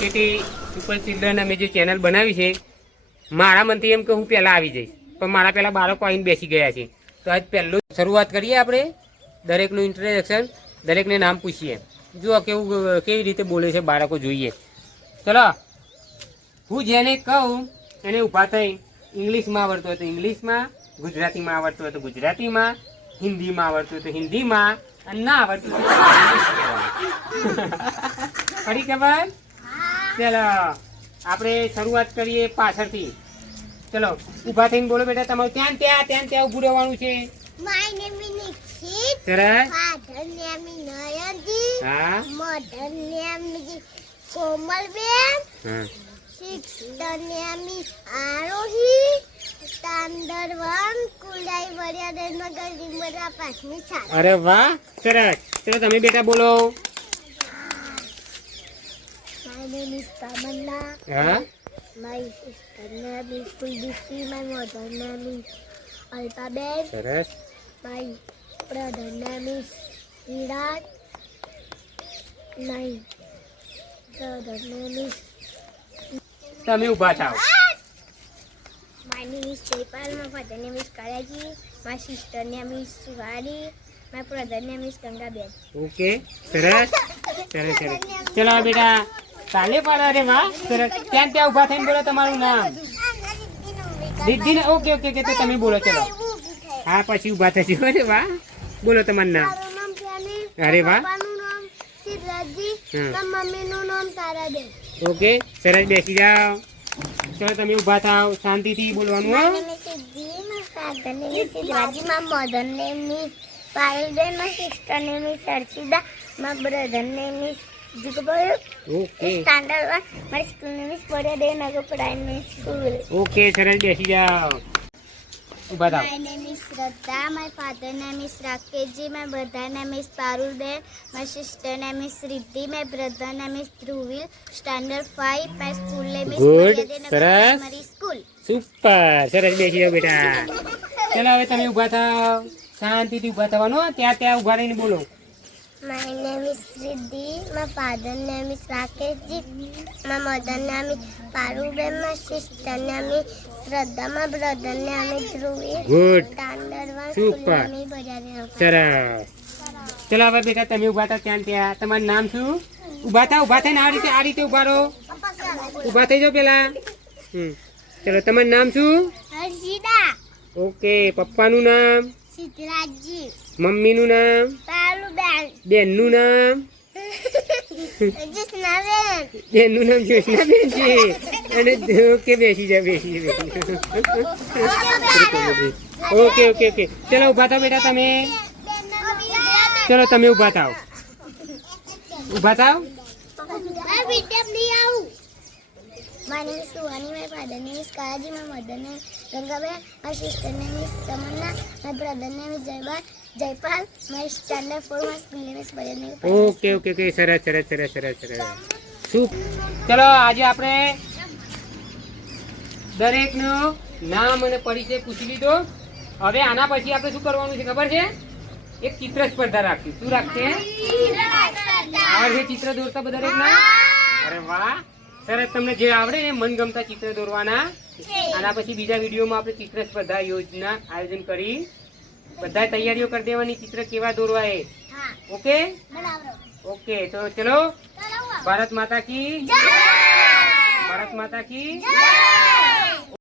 એસકેટી super children અમે જે channel બનાવી છે, મારા મનથી એમ કે હું પહેલાં આવી જઈશ, પણ મારા પહેલાં બાળકો આવીને બેસી ગયા છે. તો આજ પહેલું શરૂઆત કરીએ આપણે. દરેકનું ઇન્ટ્રોડક્શન, દરેકને નામ પૂછીએ. જુઓ કેવી રીતે બોલે છે બાળકો, જોઈએ. ચલો, હું જેને કહું એને ઊભા થઈ ઇંગ્લિશમાં આવડતું હોય તો ઇંગ્લિશમાં, ગુજરાતીમાં આવડતું હોય તો ગુજરાતીમાં, હિન્દીમાં આવડતું હોય તો હિન્દીમાં, અને ના આવડતું હોય ફરી ખબર. ચલો આપણે શરૂઆત કરીએ પાછળથી. ચલો ઊભા થઈને બોલો બેટા. તમારું ત્યાં ઊભું રહેવાનું છે. My name is Nikshit. સરસ. Father name is Nayanji. હા. Mother name is Komalben. હા. Sister name is Arohi. Standard 1 Kulai Variadan Magalimara Pasmi Sal. અરે વાહ, સરસ. ચલો તમે બેટા બોલો. My name is Tamanna. હા. My sister name is Kuldisi. My mother name is Alpaben. સરસ. My brother name is Virat. My brother name is. તમે ઊભા થાવ. My name is Jaipal. My father name is Kalaji. My sister name is Shivani. My brother name is Gangaben. Okay, સરસ. સરસ સરસ. ચલો બેટા ચાલે પાડો. અરે વાહ, સરસ. ત્યાં ઊભા થઈને બોલો તમારું નામ. દીદી. ઓકે ઓકે ઓકે, તો તમે બોલો. ચલો હા, પછી ઊભા થશે. અરે વાહ, બોલો તમારું નામ. મારું નામ પ્યાની. અરે વાહ. પપ્પાનું નામ સિદ્ધરાજજી. હા. મારા મમ્મીનું નામ તારાબેન. ઓકે, સરસ. બેસી જાઓ. ચલો તમે ઊભા થાવ. શાંતિથી બોલવાનું. My હો. name is Siddhi. My father name is Siddhaji. My mother name is Payalben. My sister name is Sarshida. My brother name is Jugabal. Okay Standard 1. My school name is Bodhadeva Nagar Primary School. Okay, સરસ. બેસી જાઓ. ઊભા થાવ. My name is Shraddha. My father name is Rakeshji. My brother name is Parulben. My sister name is Riddhi. My brother name is Dhruvil. Standard 5. My school name is Good. Bodhadeva સરસ. Primary School. Super. સરસ. બેસી જાઓ બેટા. ચલો હવે તમે ઊભા થાવ. શાંતિથી ઊભા થવાનું. ત્યાં ઊભા રહીને બોલો. My name is Riddhi. My father name is Rakeshji. My mother name is Parulben. My sister name is Shraddha. My brother name is Dhruvil. Good. Standard 1. Super. School name is Bodhadeva. સરસ. ચલો હવે બેટા તમે ઊભા થાવ. ત્યાં તમારું નામ શું? ઊભા થઈને આ રીતે ઊભા રહો. ઊભા થઈ જાઓ પેલા. ચલો તમારું નામ શું? Harshida. ઓકે. પપ્પાનું નામ, Siddharji. મમ્મીનું નામ, Parulben. બેનનું નામ. Jisnaben. બેનનું નામ જ્યોત્સનાબેન છે. અને ઓકે, બેસી જાઓ. Okay okay okay. ચલો ઊભા થાવ બેટા તમે. ચલો તમે ઊભા થાવ. My name is Suhani. My father name is Kalaji. My mother name is Gangaben. My sister name is Tamanna. My brother name is Jaipal. My standard 4. My school name is Bodhadeva. Okay okay okay. સરસ. શું? ચલો આજે આપણે દરેકનું નામ અને પરિચય પૂછી લીધો. હવે આના પછી આપણે શું કરવાનું છે ખબર છે? એક ચિત્ર સ્પર્ધા રાખશું. શું રાખશે? આવડે ચિત્ર દોરતા બધા દરેકના? અરે વાહ, સરસ. તમને જે આવડે ને મનગમતા ચિત્ર દોરવાના. આના પછી બીજા વિડીયોમાં આપણે ચિત્ર સ્પર્ધા યોજના આયોજન કરી બધા તૈયારીઓ કરી દેવાની. ચિત્ર કેવા દોરવા એ. Okay okay. તો ચલો, ભારત માતા કી જય. ભારત માતા કી જય.